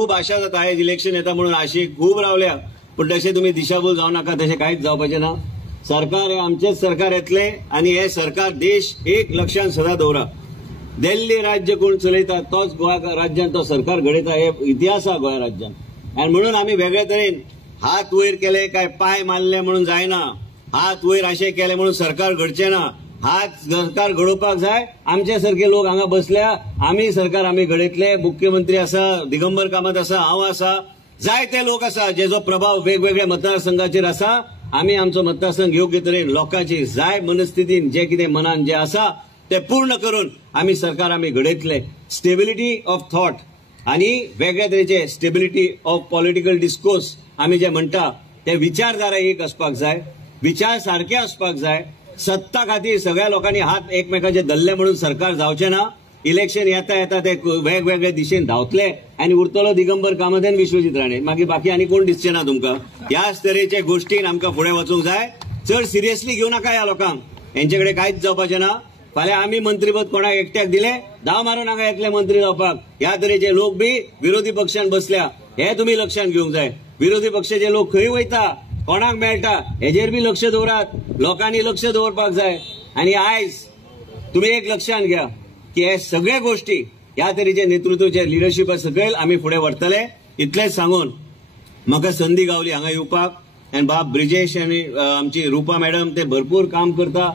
खूप आशा जाता आयज इलेक्शन येता म्हणून आशी खूप रावल्या, पण तशें तुम्ही दिशाभूल जावं नाका, तशें कांयच जावपाचें ना। सरकार हे आमचेच सरकार येतले आणि हे सरकार देश एक लक्षात सदां दवरा। दिल्ली राज्य कोण चलयता तोच गोंय राज्यान तो सरकार घडयता, हे इतिहास आसा गोंय राज्यान। आणि म्हणून आमी वेगळे तरेन हात वयर केले काय पाय मारले म्हणून जायना, हात वयर अशें केले म्हणून सरकार घडचें ना। हात सरकार घडोवपाक जाय, आमचे सारखे लोक हांगा बसल्या, आमी सरकार आमी घडयतले। मुख्यमंत्री आसा, दिगंबर कामत आसा, हांव आसा, जायते लोक आसा जेजो प्रभाव वेगवेगळ्या मतदारसंघाचेर आसा। आमी आमचो मतदारसंघ योग्य तरेन लोकांची जाय मनस्थितीन जे कितें मनान जे आसा ते पूर्ण करून आमी सरकार आमी घडयतले। स्टेबिलिटी ऑफ थॉट आणि वेगळ्या तरेचे स्टेबिलिटी ऑफ पॉलिटिकल डिस्कोर्स आमी जे म्हणटा ते विचारधारा एक असपाक जाय, विचार सारखे असपाक जाय। सत्ता खातीर सगळ्या लोकांनी हात एकमेकाचे धरले म्हणून सरकार जावचे ना। इलेक्शन येता येता ते वेगवेगळे दिशेन धांवतले आणि उरतलो दिगंबर कामत आनी विश्वजीत राणे, मागीर बाकी आनी कोण दिसचे ना तुमकां। ह्याच तरेचे गोष्टीन आमकां फुडें वचूंक जाय। चड सिरियसली घेवं नाका ह्या लोकांक, हेंचेकडे कांयच जावपाचें ना। फाल्यां आमी मंत्रीपद कोणाक एकट्याक दिले, धाव मारून हांगा येतले मंत्री जावपाक। ह्या तरेचे लोक बी विरोधी पक्षान बसल्या, हे तुमी लक्षात घेवंक जाय। विरोधी पक्षाचे लोक खंय वयता, कोणाक मेळटा, हेजेर बी लक्ष दवरात। लोकांनी लक्ष दवरपाक जाय। आणि आयज तुम्ही एक लक्षात घ्या की हे सगळे गोष्टी ह्या तरेचे नेतृत्वाचे लिडरशिपा सकयल आमी फुडें व्हरतले। इतलेंच सांगून म्हाका संदी गावली हांगा येवपाक। आनी बाब ब्रिजेश आनी आमची रुपा मॅडम ते भरपूर काम करता।